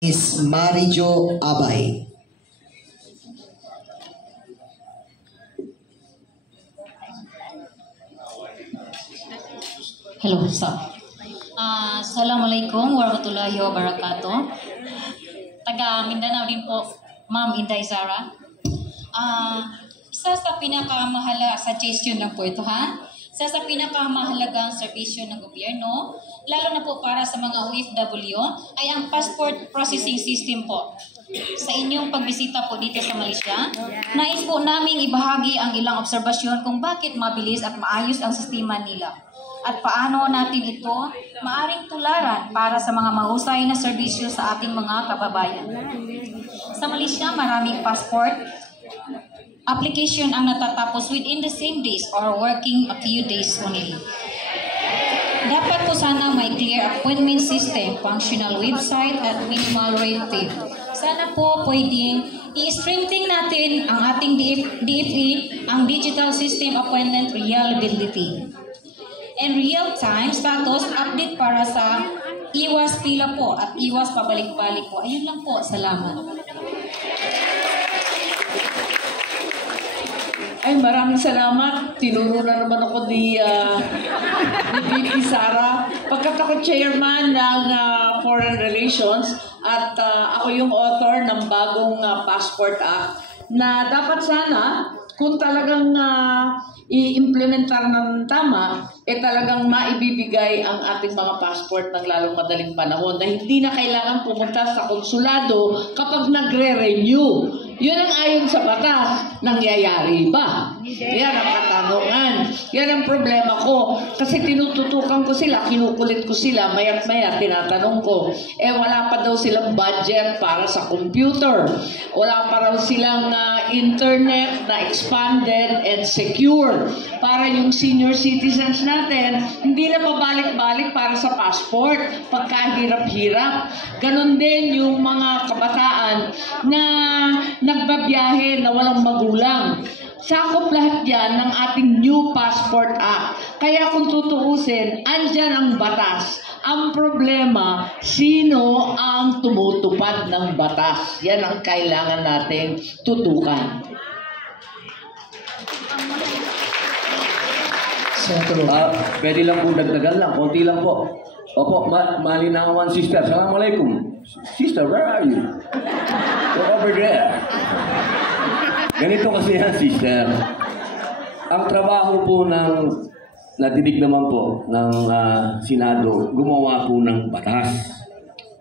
Miss Marijo Abay. Hello, sir. Assalamualaikum warahmatullahi wabarakatuh. Taga Mindanao din po, Ma'am Inday Zara. Isa sa pinakamahalagang suggestion lang po ito, ha? Isa sa pinakamahalagang serbisyo ng gobyerno, lalo na po para sa mga OFW, ay ang passport processing system po. Sa inyong pagbisita po dito sa Malaysia, nais po naming ibahagi ang ilang obserbasyon kung bakit mabilis at maayos ang sistema nila at paano natin ito maaring tularan para sa mga mahusay na serbisyo sa ating mga kababayan. Sa Malaysia, maraming passport application ang natatapos within the same days or working a few days only. Dapat po sana may clear appointment system, functional website at minimal red tape. Sana po pwedeng i-strengthen natin ang ating DFE, ang Digital System Appointment Reliability. And real-time status update para sa iwas pila po at iwas pabalik-balik po. Ayun lang po. Salamat. Ay, maraming salamat. Tinuro na naman ako ni VP Sara. Pagkat ako chairman ng Foreign Relations at ako yung author ng bagong Passport Act na dapat sana kung talagang i-implementar ng tama, talagang maibibigay ang ating mga passport ng lalong madaling panahon na hindi na kailangan pumunta sa konsulado kapag nagre-renew. Yun ang ayon sa batas. Nangyayari ba? Yan ang katanungan. Yan ang problema ko. Kasi tinututukan ko sila, kinukulit ko sila, maya't maya tinatanong ko, wala pa daw silang budget para sa computer. Wala pa raw silang internet na expanded and secure para yung senior citizens natin hindi na pabalik-balik para sa passport pagkahirap-hirap. Ganon din yung mga kabataan na nagbabiyahe na walang magulang. Sakop lahat yan ng ating new Passport Act. Kaya kung tutuusin, andyan ang batas. Ang problema, sino ang tumutupad ng batas? Yan ang kailangan nating tutukan. Pwede lang po dagdagan lang, konti lang po. Opo, malinawan sister. Assalamualaikum. Sister, where are you? You're over there. Ganito kasi yan, sister. Ang trabaho po ng natinig naman po ng Senado, gumawa po ng batas.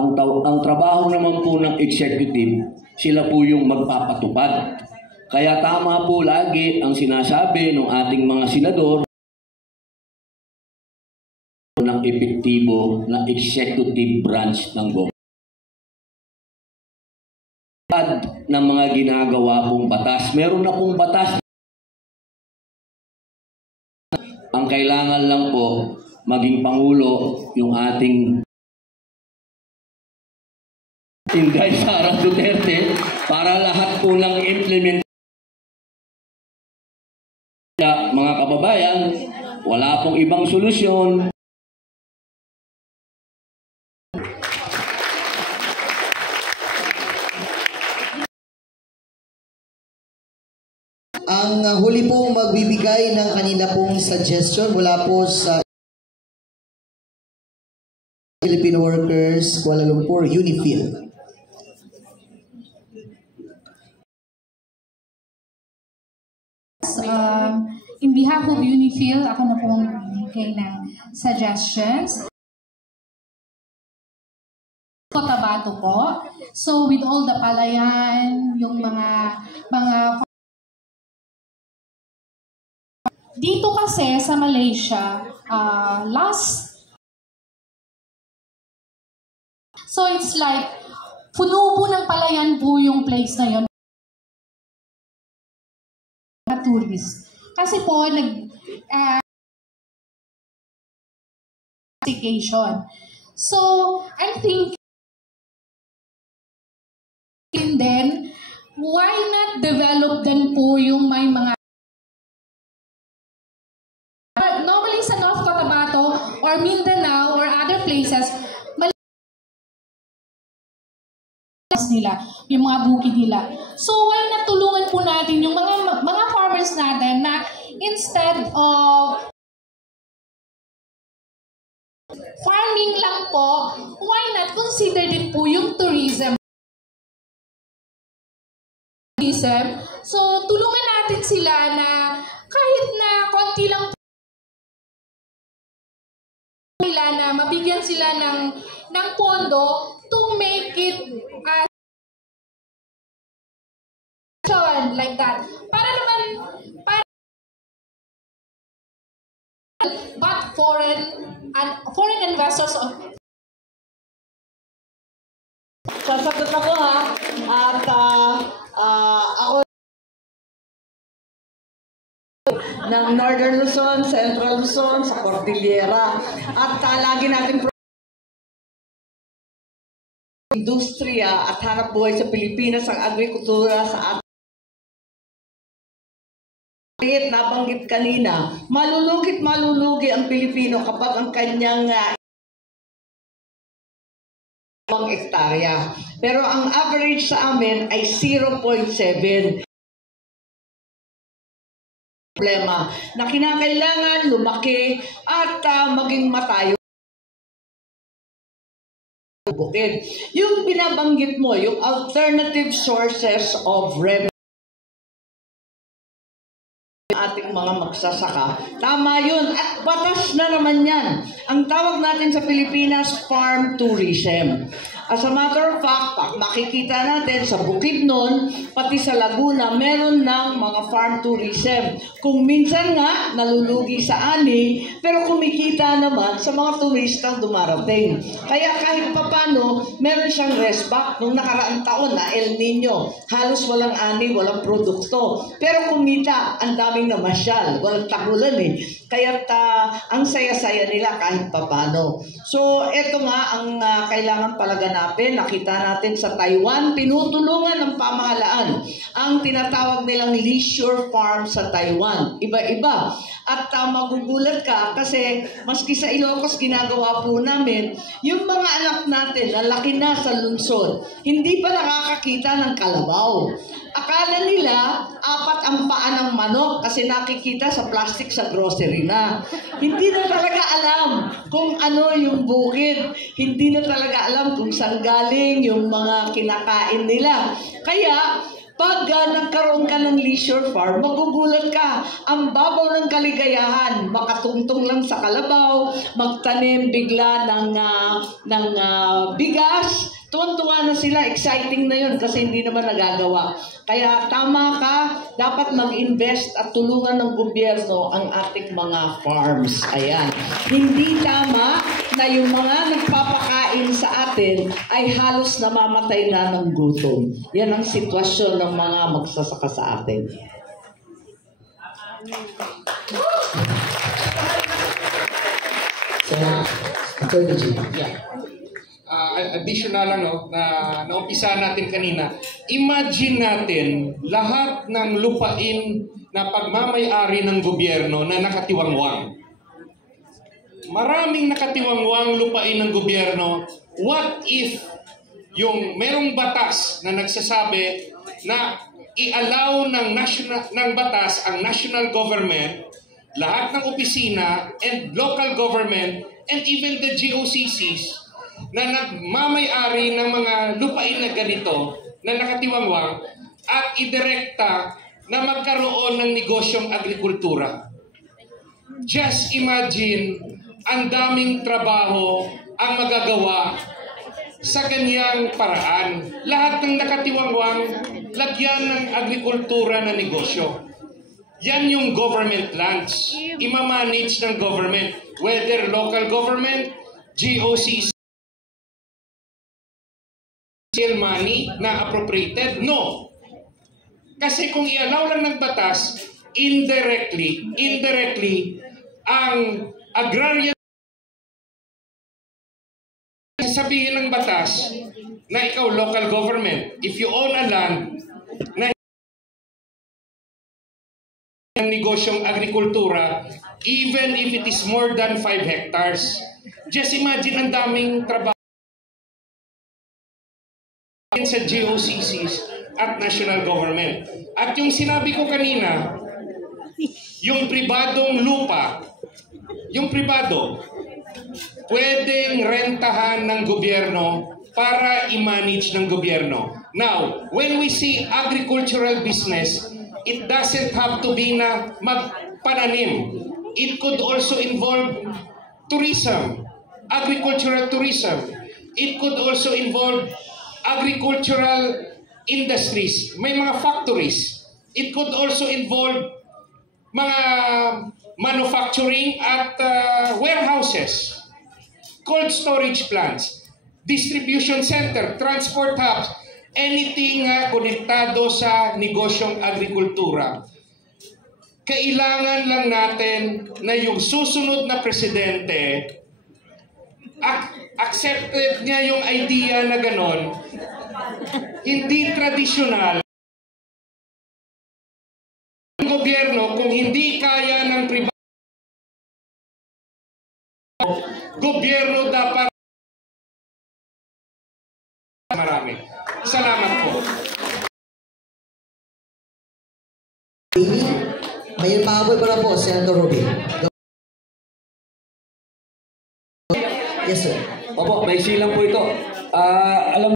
Ang trabaho naman po ng executive, sila po yung magpapatupad. Kaya tama po lagi ang sinasabi ng ating mga senador ng epektibo na executive branch ng gobyerno. Ng mga ginagawa pong batas. Meron na pong batas. Ang kailangan lang po maging Pangulo yung ating Inday Sara Duterte para lahat po ng implement mga kababayan, wala pong ibang solusyon. Ang huli pong magbibigay ng kanila pong suggestion mula po sa Filipino Workers Kuala Lumpur, UNIFIL. In behalf of UNIFIL, ako na pong magbibigay ng suggestions. Cotabato po. So with all the palayan, yung mga dito kasi sa Malaysia, so it's like, puno po ng palayan po yung place na yun. Tourist. Kasi po, so, I think, and then, why not develop din po yung may mga normally sa North Cotabato or Mindanao or other places, farms nila, yung mga bukid nila. So why natulungan po natin yung mga farmers natin na instead of farming lang po, why not consider din po yung tourism? So, tulungan natin sila na kahit na konti lang nila na mabigyan sila ng pondo to make it like that. Para naman, but foreign investors Sasagot ako ha. At ako ng Northern Luzon, Central Luzon, sa Cordillera. At lagi natin industriya at hanap buhay sa Pilipinas, ang agrikultura sa atin. Nabanggit kanina, malulugi ang Pilipino kapag ang kanyang hektarya. Pero ang average sa amin ay 0.7. Problema na kinakailangan lumaki at maging matayo. Bukid. Yung binabanggit mo, yung alternative sources of revenue ating mga magsasaka, tama yun. At batas na naman yan. Ang tawag natin sa Pilipinas, farm tourism. As a matter of fact, makikita natin sa Bukidnon, pati sa Laguna, meron ng mga farm tourism. Kung minsan nga, nalulugi sa ani, pero kumikita naman sa mga turistang dumarating. Kaya kahit papano, meron siyang restback. Nung nakaraang taon na El Nino, halos walang ani, walang produkto. Pero kumita, ang daming namasyal, walang tagulan eh. Kaya ang saya-saya nila kahit papano. So, eto nga ang kailangan palaganapin. Nakita natin sa Taiwan, tinutulungan ng pamahalaan ang tinatawag nilang leisure farm sa Taiwan. Iba-iba. At magugulat ka kasi maski sa Ilocos ginagawa po namin, yung mga anak natin na laki na sa lungsod, hindi pa nakakakita ng kalabaw. Akala nila, 4 ang paa ng manok kasi nakikita sa plastic sa grocery na. Hindi na talaga alam kung ano yung bukid. Hindi na talaga alam kung saan galing yung mga kinakain nila. Kaya, pag nagkaroon ka ng leisure farm, magugulat ka. Ang babaw ng kaligayahan, makatungtong lang sa kalabaw, magtanim bigla ng bigas. Tuwan-tuwa na sila, exciting na yun kasi hindi naman nagagawa. Kaya tama ka, dapat mag-invest at tulungan ng gobyerno ang ating mga farms. Ayan. Hindi tama na yung mga nagpapakain sa atin ay halos namamatay na ng gutom. Yan ang sitwasyon ng mga magsasaka sa atin. Attorney G. Additional na naumpisa natin kanina. Imagine natin lahat ng lupain na pagmamay-ari ng gobyerno na nakatiwangwang. Maraming nakatiwangwang lupain ng gobyerno. What if yung merong batas na nagsasabi na i-allow ng batas ang national government, lahat ng opisina and local government and even the GOCCs na nagmamay-ari ng mga lupain na ganito na nakatiwangwang at idirekta na magkaroon ng negosyong agrikultura. Just imagine, ang daming trabaho ang magagawa sa ganyang paraan. Lahat ng nakatiwangwang, lagyan ng agrikultura na negosyo. Yan yung government lands. Ima-manage ng government, whether local government, GOCC, money na appropriated? No. Kasi kung i-allow lang ng batas, indirectly, ang agrarian sabihin ng batas na ikaw local government, if you own a land na ng negosyong agrikultura, even if it is more than 5 hectares, just imagine ang daming trabaho. sa GOCCs at national government. At yung sinabi ko kanina, yung pribadong lupa, yung pribado, pwedeng rentahan ng gobyerno para i-manage ng gobyerno. Now, when we see agricultural business, it doesn't have to be na magpananim. It could also involve tourism, agricultural tourism. It could also involve agricultural industries. May mga factories. It could also involve mga manufacturing at warehouses, cold storage plants, distribution center, transport hubs, anything konektado sa negosyong agrikultura. Kailangan lang natin na yung susunod na presidente accepted niya yung idea na ganon, hindi tradisyonal ang gobyerno kung hindi kaya ng pribado. Gobyerno dapat. Marami. Salamat po. May pahabol pa na po, Senator Robin. Yes, sir. Opo, may silang po ito. Alam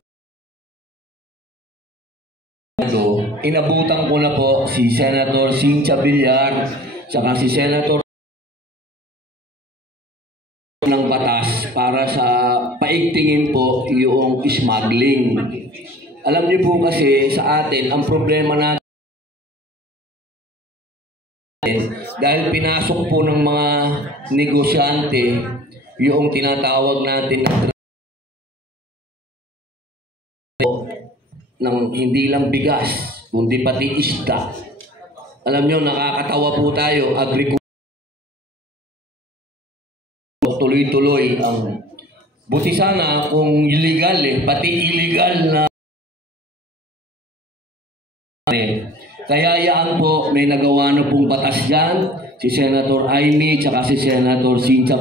inabutan ko na po si Senator Cynthia Villar saka si Senator ng batas para sa paigtingin po yung smuggling. Alam niyo po kasi sa atin, ang problema natin dahil pinasok po ng mga negosyante yung tinatawag natin ng hindi lang bigas, kundi pati isda. Alam nyo, nakakatawa po tayo, tuloy-tuloy ang buti sana kung illegal pati illegal na kaya yan po, may nagawa na pong batas dyan, si Senator Amy tsaka si Senator Cynthia.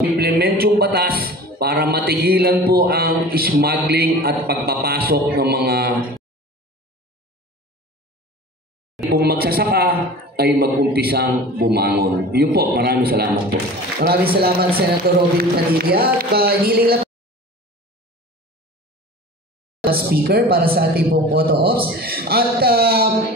Implement yung batas para matigilan po ang smuggling at pagpapasok ng mga kung magsasaka ay mag-umpisang bumangon. Yun po, maraming salamat po. Maraming salamat, Senator Robin Padilla. Hiling lang speaker para sa ating pong photo ops. At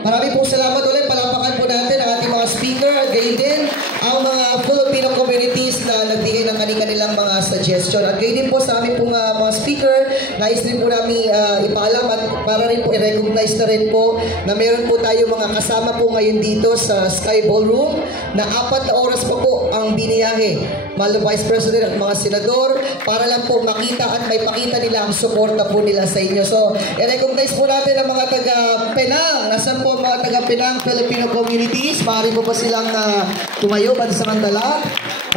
maraming pong salamat ulit. Palapakan po natin ang ating mga speaker. Gayon din ang mga Filipino communities na nagbigay ng kanilang mga suggestion. At gayon din po sa aming pong mga speaker, nais din po namin ipaalam at para rin po i-recognize na rin po na meron po tayo mga kasama po ngayon dito sa Sky Ballroom na 4 na oras pa po ang biniyahe. Mahal na Vice President at mga senador para lang po makita at may pakita nila ang suporta po nila sa inyo. So, i-recognize po natin ang mga taga-Penang. Nasaan po ang mga taga-Penang Filipino communities? Maaari po pa silang tumayo pansamantala.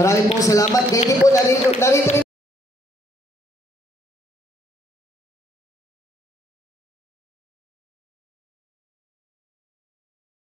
Maraming po salamat. Ngayon po, narito rin